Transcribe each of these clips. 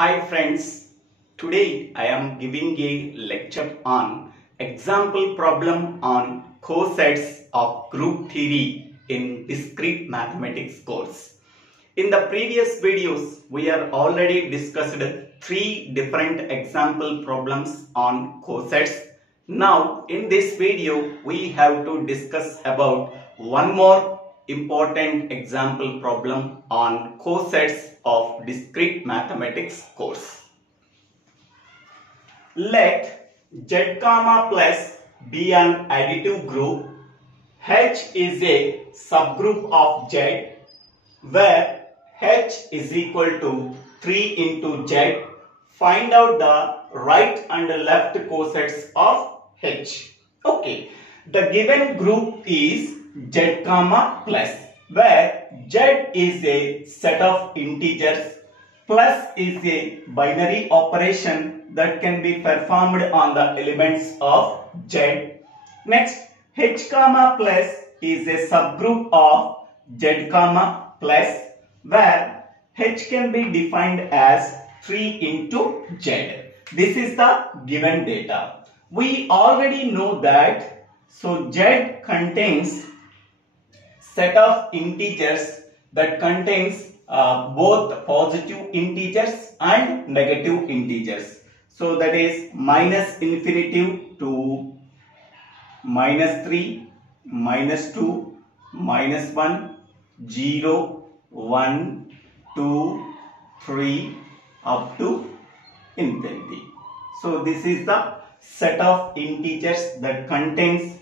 Hi friends, today I am giving a lecture on example problem on cosets of group theory in discrete mathematics course. In the previous videos, we are already discussed 3 different example problems on cosets. Now in this video, we have to discuss about one more important example problem on cosets of discrete mathematics course. Let Z comma plus be an additive group. H is a subgroup of Z where H is equal to 3 into Z. Find out the right and left cosets of H. Okay, the given group is Z comma plus, where Z is a set of integers, plus is a binary operation that can be performed on the elements of Z. Next, H comma plus is a subgroup of Z comma plus, where H can be defined as 3 into Z. This is the given data. We already know that, so Z contains set of integers that contains both positive integers and negative integers. So that is minus infinity to minus 3, minus 2, minus 1, 0, 1, 2, 3 up to infinity. So this is the set of integers that contains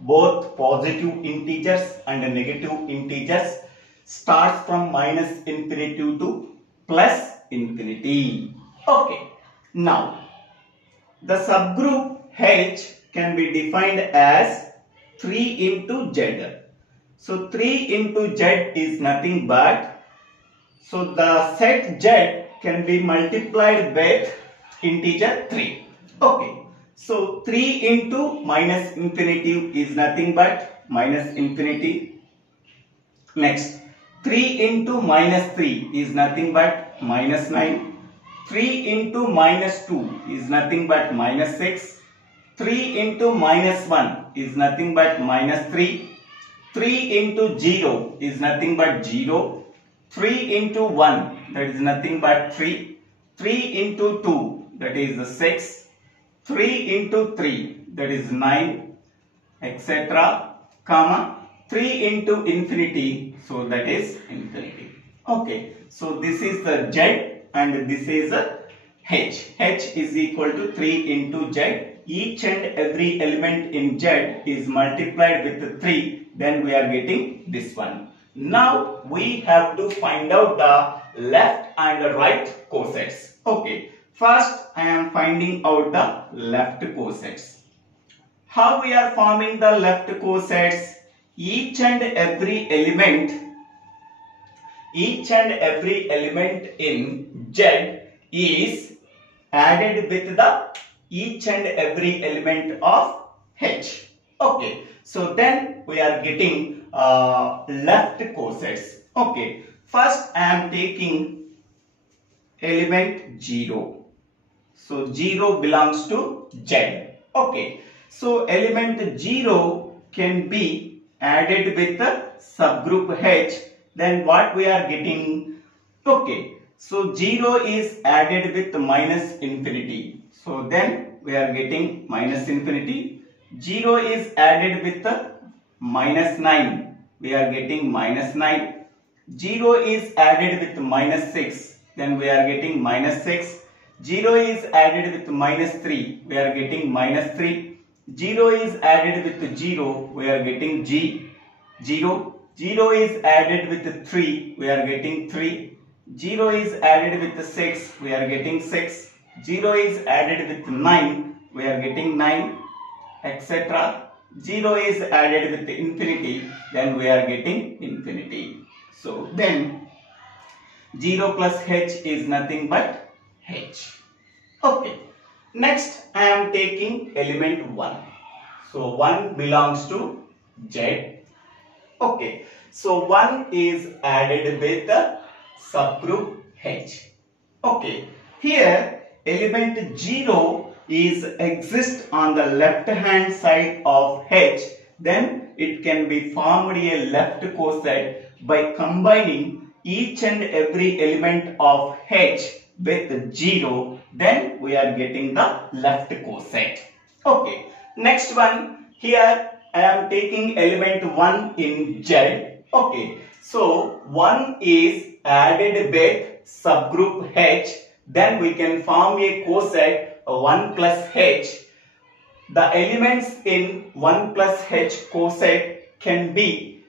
both positive integers and negative integers, starts from minus infinity to plus infinity. Okay, now the subgroup H can be defined as 3 into Z. So 3 into Z is nothing but, so the set Z can be multiplied with integer 3. Okay. So 3 into minus infinity is nothing but minus infinity. Next, 3 into minus 3 is nothing but minus 9. 3 into minus 2 is nothing but minus 6. 3 into minus 1 is nothing but minus 3. 3 into 0 is nothing but 0. 3 into 1, that is nothing but 3. 3 into 2, that is 6. 3 into 3, that is 9, etc. comma 3 into infinity, so that is infinity. Okay, so this is the Z and this is a H. H is equal to 3 into Z. Each and every element in Z is multiplied with 3, then we are getting this one. Now we have to find out the left and right cosets. Okay. First, I am finding out the left cosets. How we are forming the left cosets? Each and every element in Z is added with the each and every element of H. Okay, so then we are getting left cosets. Okay, first I am taking element 0. So 0 belongs to Z. Okay. So element 0 can be added with the subgroup H. Then what we are getting? Okay. So 0 is added with minus infinity. So then we are getting minus infinity. 0 is added with the minus 9. We are getting minus 9. 0 is added with minus 6. Then we are getting minus 6. 0 is added with minus 3, we are getting minus 3. 0 is added with 0, we are getting 0. 0 is added with 3, we are getting 3. 0 is added with 6, we are getting 6. 0 is added with 9, we are getting 9, etc. 0 is added with infinity, then we are getting infinity. So then 0 plus H is nothing but H. Okay. Next I am taking element 1. So 1 belongs to Z. Okay. So 1 is added with the subgroup H. Okay. Here element 0 is exist on the left hand side of H, then it can be formed a left coset by combining each and every element of H with 0, then we are getting the left coset. Okay, next one, here I am taking element 1 in Z. Okay, so 1 is added with subgroup H, then we can form a coset 1 plus H. The elements in 1 plus H coset can be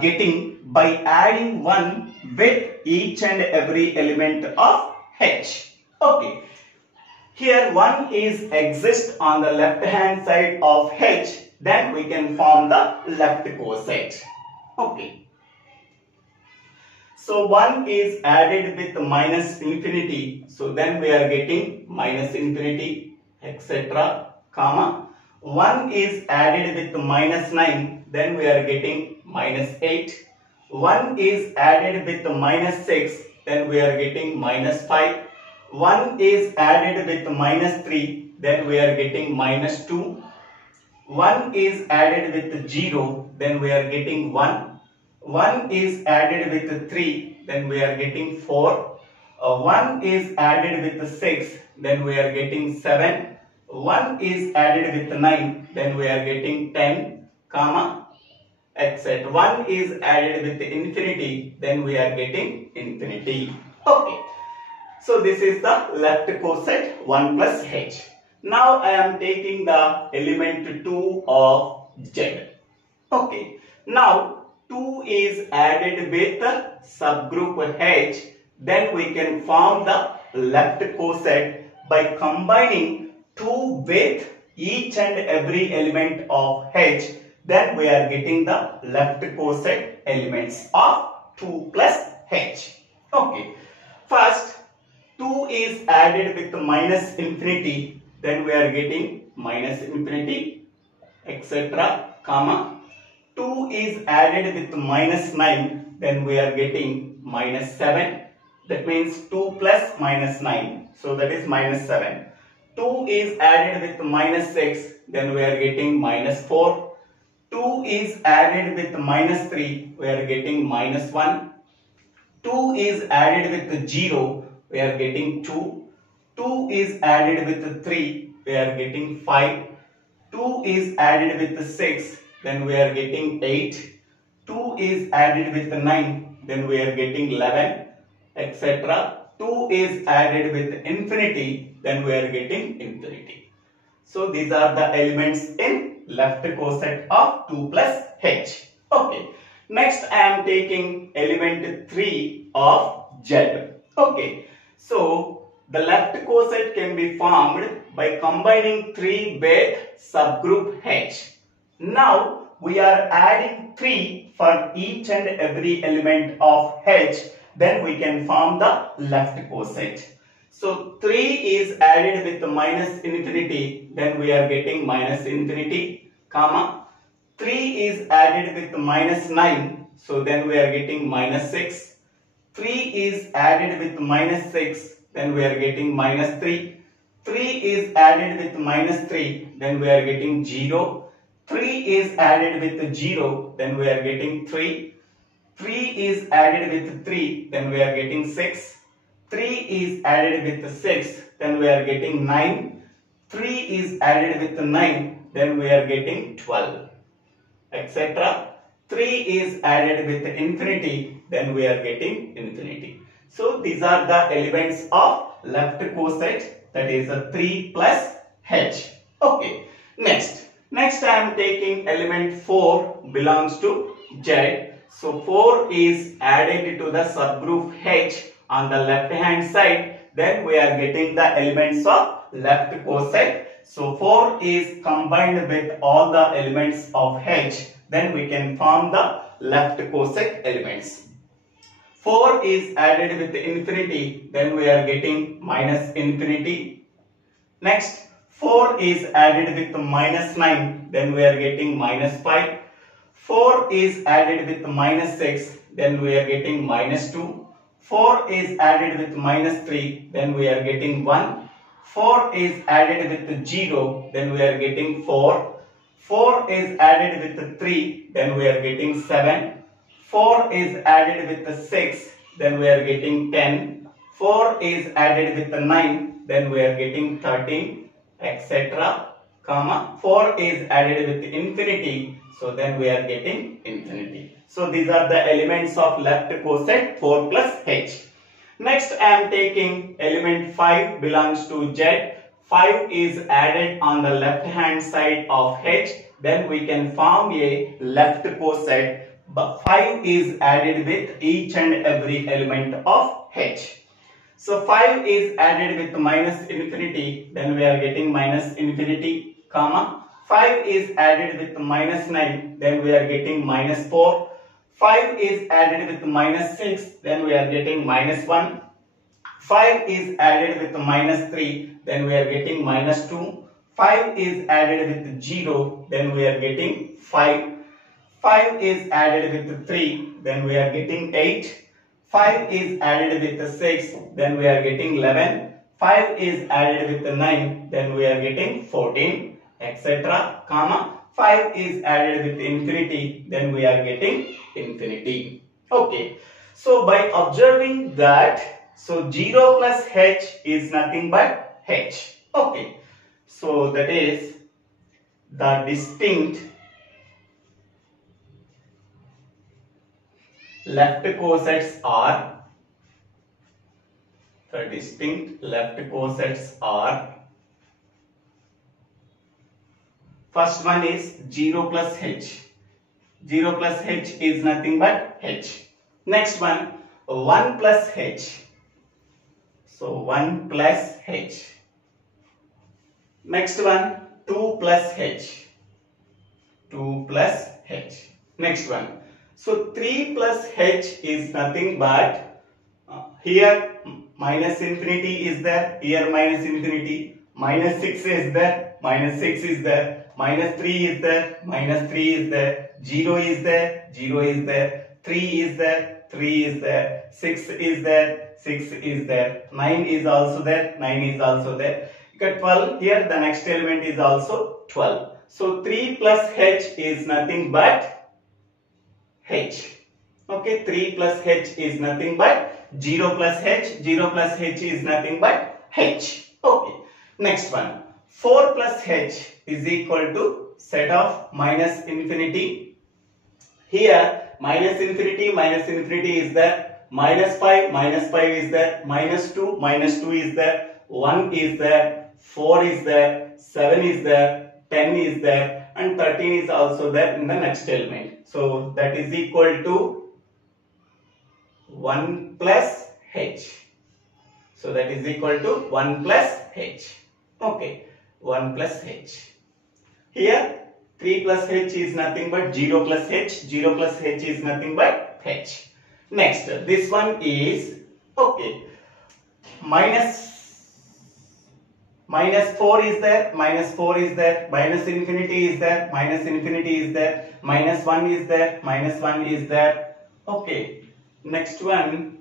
getting by adding 1 with each and every element of H. Okay, here 1 is exist on the left hand side of H, then we can form the left coset. Okay. So 1 is added with minus infinity, so then we are getting minus infinity, etc. comma. 1 is added with minus 9, then we are getting minus 8. 1 is added with minus 6, then we are getting minus 5. 1 is added with minus 3, then we are getting minus 2. 1 is added with 0, then we are getting 1. 1 is added with 3, then we are getting 4. 1 is added with 6, then we are getting 7. 1 is added with 9, then we are getting 10, comma, etc. 1 is added with infinity, then we are getting infinity. Okay. So this is the left coset 1 plus H. Now I am taking the element 2 of Z. Okay. Now 2 is added with subgroup H, then we can form the left coset by combining 2 with each and every element of H, then we are getting the left coset elements of 2 plus H. Okay. First, 2 is added with minus infinity, then we are getting minus infinity, etc. comma. 2 is added with minus 9, then we are getting minus 7. That means 2 plus minus 9, so that is minus 7. 2 is added with minus 6, then we are getting minus 4. 2 is added with minus 3, we are getting minus 1. 2 is added with 0, we are getting 2. 2 is added with 3, we are getting 5. 2 is added with 6, then we are getting 8. 2 is added with 9, then we are getting 11, etc. 2 is added with infinity, then we are getting infinity. So these are the elements in left coset of 2 plus H. Okay. Next I am taking element 3 of Z. Okay. So the left coset can be formed by combining 3 with subgroup H. Now we are adding 3 for each and every element of H, then we can form the left coset. So 3 is added with minus infinity, then we are getting minus infinity, comma. 3 is added with minus 9, so then we are getting minus 6. 3 is added with minus 6, then we are getting minus 3. 3 is added with minus 3, then we are getting 0. 3 is added with 0, then we are getting 3. 3 is added with 3, then we are getting 6. 3 is added with 6, then we are getting 9. 3 is added with 9, then we are getting 12, etc. 3 is added with infinity, then we are getting infinity. So these are the elements of left coset, that is a 3 plus H. Okay. Next I am taking element 4 belongs to Z. So 4 is added to the subgroup H on the left hand side, then we are getting the elements of left coset. So 4 is combined with all the elements of H, then we can form the left coset elements. 4 is added with infinity, then we are getting minus infinity. Next, 4 is added with minus 9, then we are getting minus 5. 4 is added with minus 6, then we are getting minus 2. 4 is added with minus 3, then we are getting 1. 4 is added with 0, then we are getting 4. 4 is added with 3, then we are getting 7. 4 is added with 6, then we are getting 10. 4 is added with 9, then we are getting 13, etc. Comma 4 is added with infinity, so then we are getting infinity. So these are the elements of left coset 4 plus h. Next I am taking element 5 belongs to z. 5 is added on the left hand side of h, then we can form a left coset. But 5 is added with each and every element of h. So 5 is added with minus infinity, then we are getting minus infinity, comma 5 is added with minus 9, then we are getting minus 4. 5 is added with minus 6, then we are getting minus 1. 5 is added with minus 3, then we are getting minus 2. 5 is added with 0, then we are getting 5. 5 is added with 3, then we are getting 8. 5 is added with 6, then we are getting 11. 5 is added with 9, then we are getting 14, etc. Comma 5 is added with infinity, then we are getting infinity. Okay. So by observing that, so 0 plus h is nothing but h. Okay. So that is the distinct left cosets are, first one is 0 plus h. 0 plus h is nothing but h. Next one 1 plus h. So 1 plus h. Next one 2 plus h. 2 plus h. Next one. So 3 plus h is nothing but here minus infinity is there, here minus infinity, minus 6 is there, minus 6 is there, minus 3 is there, minus 3 is there, 0 is there, 0 is there, 3 is there, 3 is there, 6 is there, 6 is there, 9 is also there, 9 is also there. You got 12 here, the next element is also 12. So 3 plus h is nothing but h. Okay, 3 plus h is nothing but 0 plus h. 0 plus h is nothing but h. Okay. Next one. 4 plus h is equal to set of minus infinity. Here minus infinity is there. Minus 5 is there. Minus 2 is there. 1 is there. 4 is there. 7 is there. 10 is there. And 13 is also there in the next element. So that is equal to 1 plus h. So that is equal to 1 plus h. Okay, 1 plus h. Here 3 plus h is nothing but 0 plus h. 0 plus h is nothing but h. Next, this one is okay. Minus 4 is there, minus 4 is there, minus infinity is there, minus infinity is there, minus 1 is there, minus 1 is there. Okay, next one,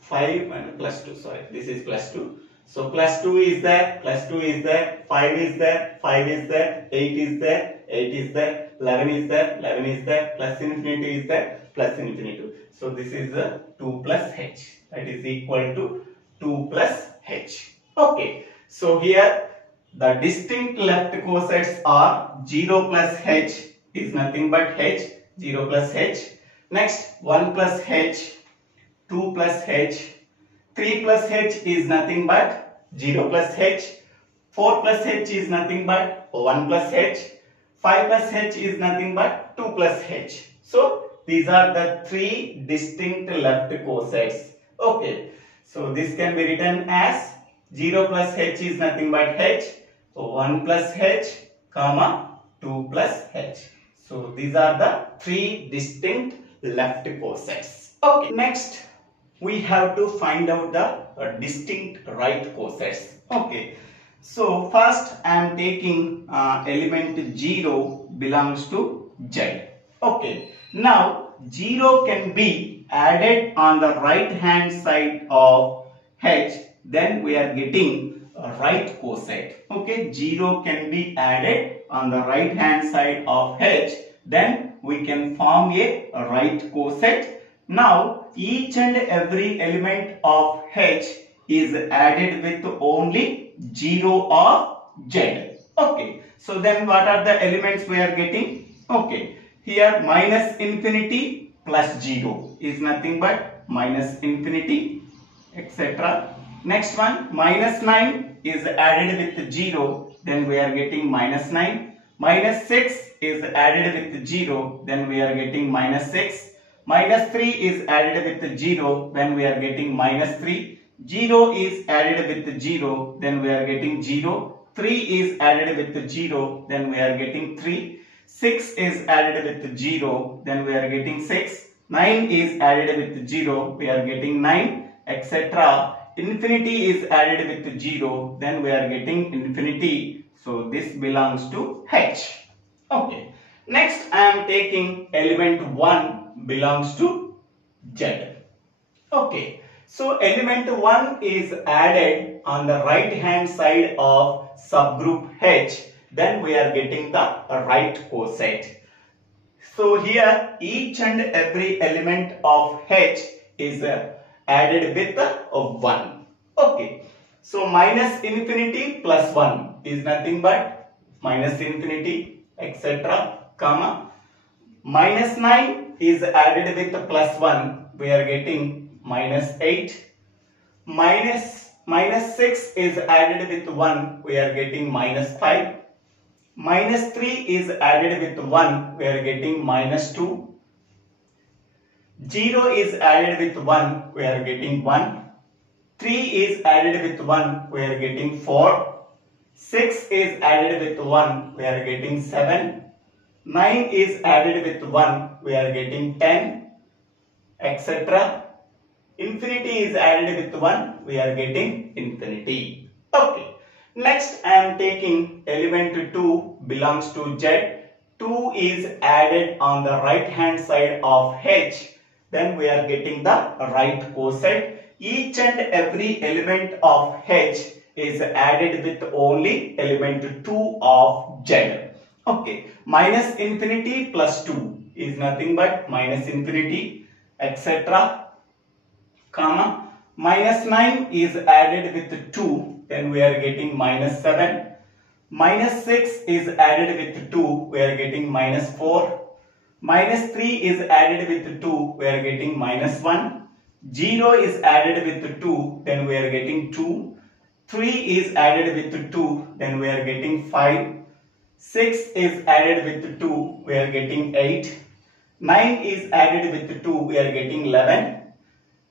5 and plus 2, sorry, this is plus 2. So plus 2 is there, plus 2 is there, 5 is there, 5 is there, 8 is there, 8 is there, 11 is there, 11 is there, plus infinity is there, plus infinity. So this is the 2 plus h. That is equal to 2 plus h. Okay. So here the distinct left cosets are 0 plus h is nothing but h. 0 plus h. Next 1 plus h. 2 plus h. 3 plus h is nothing but 0 plus h. 4 plus h is nothing but 1 plus h. 5 plus h is nothing but 2 plus h. So these are the three distinct left cosets. Okay, so this can be written as 0 plus h is nothing but h, 1 plus h, comma 2 plus h. So these are the three distinct left cosets. Okay, next we have to find out the distinct right cosets. Okay, so first I am taking element 0 belongs to z. Okay, Now 0 can be added on the right hand side of H, then we are getting a right coset. Okay, 0 can be added on the right hand side of H, then we can form a right coset. Now each and every element of H is added with only 0 of Z. Okay, so then what are the elements we are getting? Okay, here minus infinity plus 0 is nothing but minus infinity, etc. Next one, minus 9 is added with 0, then we are getting minus 9. Minus 6 is added with 0, then we are getting minus 6. Minus 3 is added with 0, then we are getting minus 3. 0 is added with 0, then we are getting 0. 3 is added with 0, then we are getting 3. 6 is added with 0, then we are getting 6. 9 is added with 0, we are getting 9, etc. Infinity is added with 0, then we are getting infinity. So this belongs to H. Okay. Next I am taking element 1 belongs to Z. Okay. So element 1 is added on the right hand side of subgroup H, then we are getting the right coset. So here each and every element of H is added with 1. Okay. So minus infinity plus 1 is nothing but minus infinity, etc. Comma. Minus 9 is added with plus 1, we are getting minus 8. Minus 6 is added with 1, we are getting minus 5. Minus 3 is added with 1, we are getting minus 2. 0 is added with 1, we are getting 1. 3 is added with 1, we are getting 4. 6 is added with 1, we are getting 7. 9 is added with 1, we are getting 10, etc. Infinity is added with 1, we are getting infinity. Okay. Next I am taking element 2 belongs to Z. 2 is added on the right hand side of H, then we are getting the right coset. Each and every element of H is added with only element 2 of Z. Okay, minus infinity plus 2 is nothing but minus infinity, etc. Comma. Minus 9 is added with 2, then we are getting minus 7. Minus 6 is added with 2, we are getting minus 4. Minus 3 is added with 2, we are getting minus 1. 0 is added with 2, then we are getting 2. 3 is added with 2, then we are getting 5. 6 is added with 2, we are getting 8. 9 is added with 2, we are getting 11.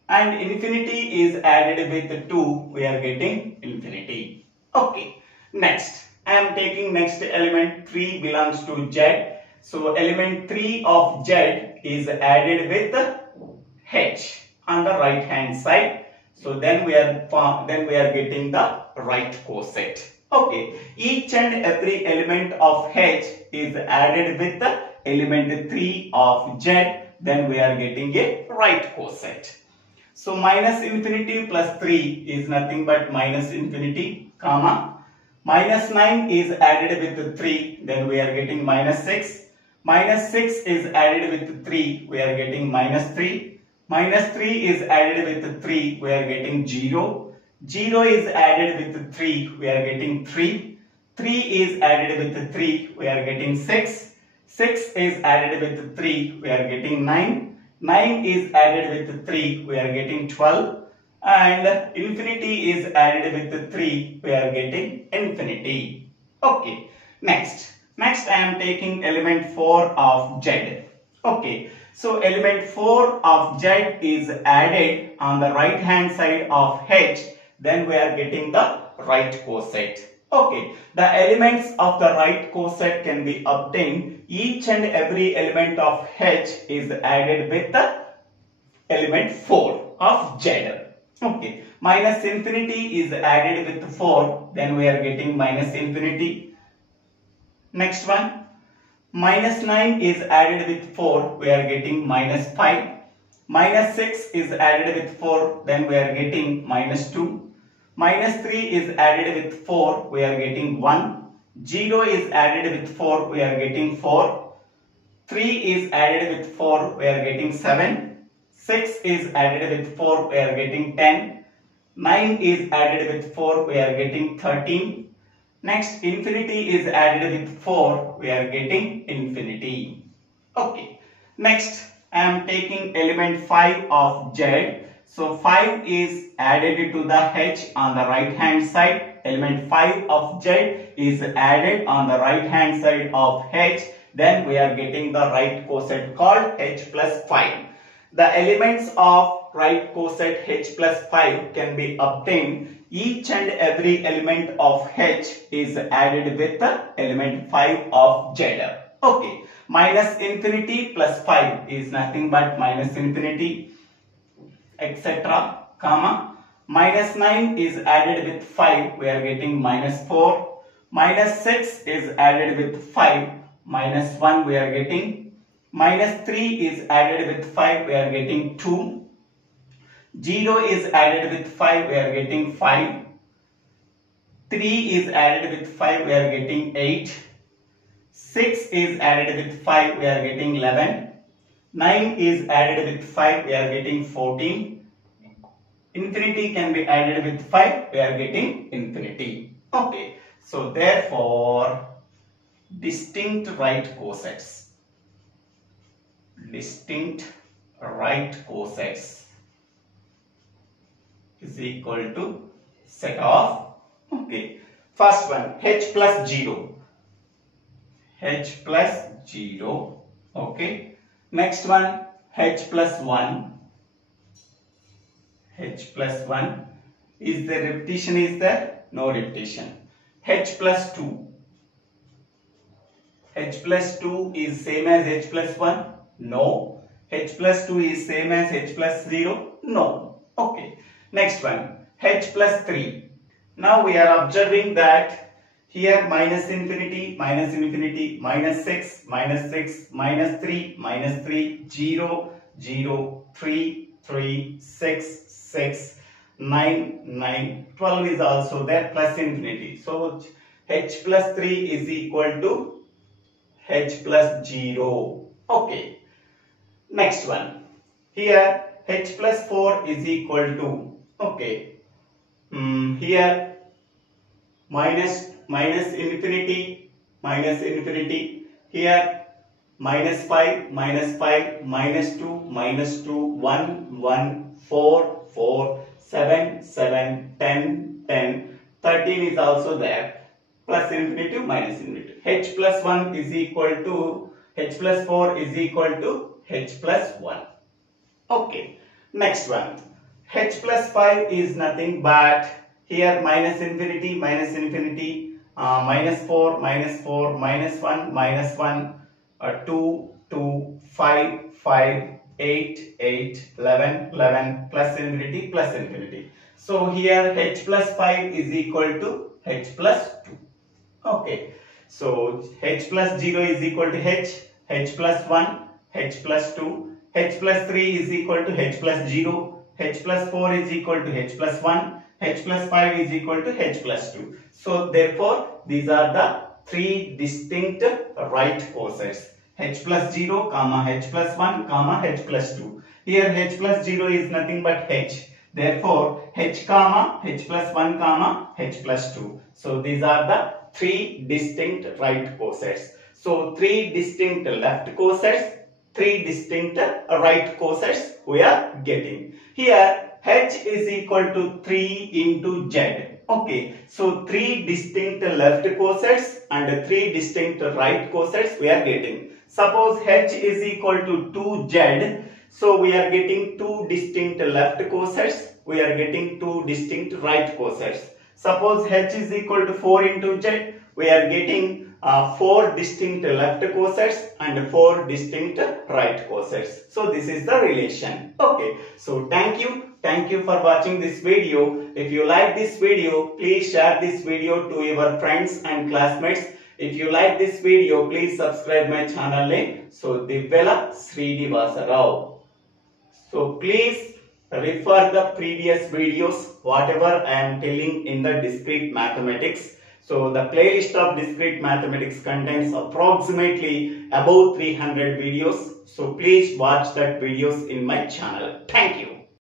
And infinity is added with 2, we are getting infinity. Okay. Next, I am taking next element 3 belongs to Z. So element 3 of Z is added with H on the right hand side. So then we are getting the right coset. Okay. Each and every element of H is added with the element 3 of Z. Then we are getting a right coset. So minus infinity plus 3 is nothing but minus infinity, comma. Minus 9 is added with 3, then we are getting minus 6. Minus 6 is added with 3, we are getting minus 3. Minus 3 is added with 3, we are getting 0. 0 is added with 3, we are getting 3. 3 is added with 3, we are getting 6. 6 is added with 3, we are getting 9. 9 is added with 3, we are getting 12. And infinity is added with 3, we are getting infinity. Okay. Next I am taking element 4 of Z. Okay. So element 4 of Z is added on the right hand side of H. Then we are getting the right coset. Okay. The elements of the right coset can be obtained. Each and every element of H is added with the element 4 of Z. Okay. Minus infinity is added with 4. Then we are getting minus infinity. Next one. Minus 9 is added with 4, we are getting minus 5. Minus 6 is added with 4, then we are getting minus 2. Minus 3 is added with 4, we are getting 1. 0 is added with 4, we are getting 4. 3 is added with 4, we are getting 7. 6 is added with 4, we are getting 10. 9 is added with 4, we are getting 13. Next, infinity is added with 4, we are getting infinity. Okay. Next, I am taking element 5 of Z. So 5 is added to the H on the right hand side. Element 5 of Z is added on the right hand side of H. Then we are getting the right coset called H plus 5. The elements of right coset H plus 5 can be obtained. Each and every element of H is added with the element 5 of Z. Okay. Minus infinity plus 5 is nothing but minus infinity, etc. Comma. Minus 9 is added with 5, we are getting minus 4. Minus 6 is added with 5, minus 1 we are getting. Minus 3 is added with 5, we are getting 2. 0 is added with 5, we are getting 5. 3 is added with 5, we are getting 8. 6 is added with 5, we are getting 11. 9 is added with 5, we are getting 14. Infinity can be added with 5, we are getting infinity. Okay. So therefore, distinct right cosets. Distinct right cosets is equal to set of, okay, first one H plus 0. H plus 0. Okay. Next one H plus 1. H plus 1. Is there repetition? Is there? No repetition. H plus 2. H plus 2 is same as H plus 1? No. H plus 2 is same as H plus 0? No. Okay. Next one. H plus 3. Now we are observing that here minus infinity, minus 6, minus 6, minus 3, 0, 0, 3, 3, 6, 6, 9, 9, 12 is also there plus infinity. So H plus 3 is equal to H plus 0. Okay. Next one. Here H plus 4 is equal to, okay. Here minus infinity, here minus 5, minus 2, 1, 1, 4, 4, 7, 7, 10, 10, 13 is also there, plus infinity, minus infinity. H plus 1 is equal to, H plus 4 is equal to H plus 1. Okay. Next one. H plus 5 is nothing but here minus infinity, minus 4, minus 1, 2, 2, 5, 5, 8, 8, 11, 11, plus infinity. So here H plus 5 is equal to H plus 2. Okay. So H plus 0 is equal to H plus 1, H plus 2, H plus 3 is equal to H plus 0, H plus 4 is equal to H plus 1, H plus 5 is equal to H plus 2. So therefore, these are the three distinct right cosets. H plus 0, H plus 1, H plus 2. Here H plus 0 is nothing but H. Therefore, H, H plus 1, H plus 2. So these are the three distinct right cosets. So three distinct left cosets, three distinct right cosets we are getting. Here H is equal to 3 into Z. Okay, so three distinct left cosets and three distinct right cosets we are getting. Suppose H is equal to 2Z, so we are getting two distinct left cosets, we are getting two distinct right cosets. Suppose H is equal to 4 into Z, we are getting four distinct left cosets and four distinct right cosets. So this is the relation. Okay, so thank you for watching this video. If you like this video, please share this video to your friends and classmates. If you like this video, please subscribe my channel name. So DIVVELA SRINIVASA. So please refer the previous videos, whatever I am telling in the discrete mathematics. So the playlist of discrete mathematics contains approximately about 300 videos. So please watch that videos in my channel. Thank you.